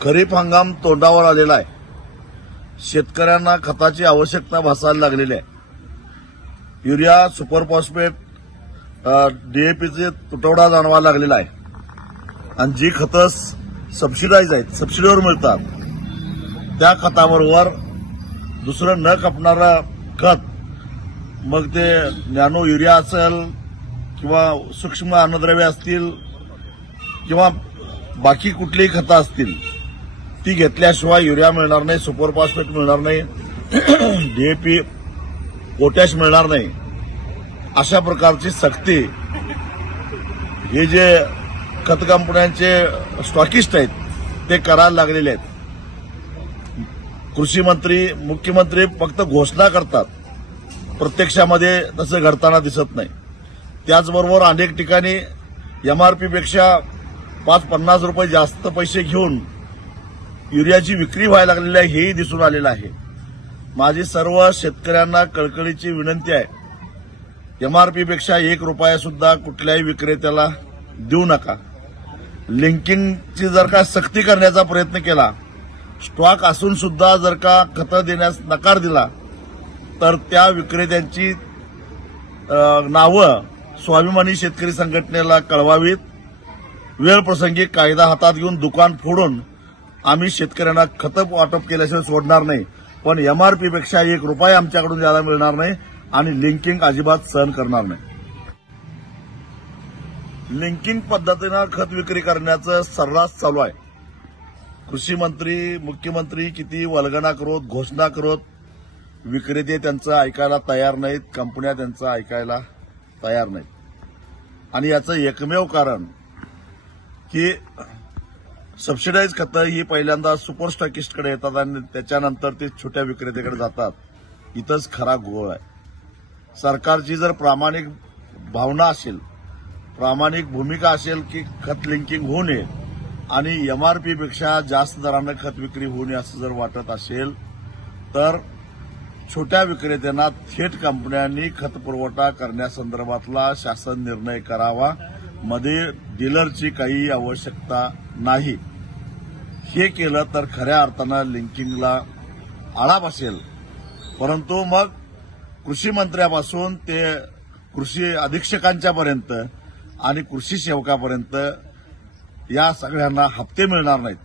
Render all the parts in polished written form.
खरीप हंगाम तोंडावर आलेला आहे. शेतकऱ्यांना खताची आवश्यकता भासायला लागलेली आहे. युरिया, सुपर फॉस्फेट, डीएपीचे तुटवडा जाणवायला लागलेला आहे. आणि जी खतं सबसिडाईज आहेत, सबसिडीवर मिळतात, त्या खताबरोबर दुसरं न खपणारं खत, मग ते नॅनो युरिया असेल किंवा सूक्ष्म अन्नद्रव्य असतील किंवा बाकी कुठलीही खतं असतील, ती घेतल्याशिवाय युरिया मिळणार नाही, सुपर फॉस्फेट मिळणार नाही, डीएपी, पोटॅश मिळणार नाही. अशा प्रकारची सक्ती हे जे खत कंपन्यांचे स्टॉकिस्ट आहेत ते करायला लागलेले आहेत. कृषी मंत्री, मुख्यमंत्री फक्त घोषणा करतात, प्रत्यक्षामध्ये तसं घडताना दिसत नाही. त्याचबरोबर अनेक ठिकाणी एमआरपीपेक्षा 5-50 रुपये जास्त पैसे घेऊन युरियाची विक्री व्हायला लागलेली आहे, हेही दिसून आलेलं आहे. माझी सर्व शेतकऱ्यांना कळकळीची विनंती आहे, एमआरपीपेक्षा 1 रुपया सुद्धा कुठल्याही विक्रेत्याला देऊ नका. लिंकिंगची जर का सक्ती करण्याचा प्रयत्न केला, स्टॉक असून सुद्धा जर का खतं देण्यास नकार दिला, तर त्या विक्रेत्यांची नावं स्वाभिमानी शेतकरी संघटनेला कळवावीत. वेळप्रसंगी कायदा हातात घेऊन दुकान फोडून आम्ही शेतकऱ्यांना खतं वाटप केल्याशिवाय सोडणार नाही. पण एमआरपीपेक्षा 1 रुपया आमच्याकडून द्यायला मिळणार नाही आणि लिंकिंग अजिबात सहन करणार नाही. लिंकिंग पद्धतीनं खत विक्री करण्याचं सर्रास चालू आहे. कृषी मंत्री, मुख्यमंत्री किती वल्गना करोत, घोषणा करोत, विक्रेते त्यांचं ऐकायला तयार नाहीत, कंपन्या त्यांचं ऐकायला तयार नाहीत. आणि याचं एकमेव कारण की सबसिडाईज खतं ही पहिल्यांदा सुपर स्टॉकिस्टकडे येतात आणि त्याच्यानंतर ते छोट्या विक्रेत्याकडे जातात. इथंच खरा घोळ आहे. सरकारची जर प्रामाणिक भावना असेल, प्रामाणिक भूमिका असेल की खत लिंकिंग होऊ नये आणि एमआरपीपेक्षा जास्त दरानं खत विक्री होऊ नये असं जर वाटत असेल, तर छोट्या विक्रेत्यांना थेट कंपन्यांनी खत पुरवठा करण्यासंदर्भातला शासन निर्णय करावा. मध्ये डीलरची काही आवश्यकता नाही. हे केलं तर खऱ्या अर्थानं लिंकिंगला आळा बसेल. परंतु मग कृषी मंत्र्यापासून ते कृषी अधीक्षकांच्यापर्यंत आणि कृषी सेवकापर्यंत या सगळ्यांना हप्ते मिळणार नाहीत.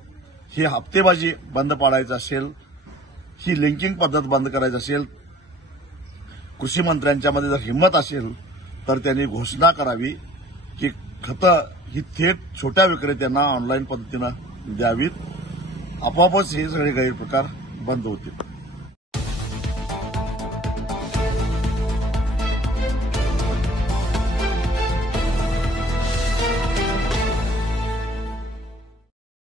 ही हप्तेबाजी बंद पाडायची असेल, ही लिंकिंग पद्धत बंद करायची असेल, कृषी मंत्र्यांच्यामध्ये जर हिंमत असेल तर त्यांनी घोषणा करावी की खतं ही थेट छोट्या विक्रेत्यांना ऑनलाईन पद्धतीनं द्यावीत. आपोआपच हे सगळे गैरप्रकार बंद होतील.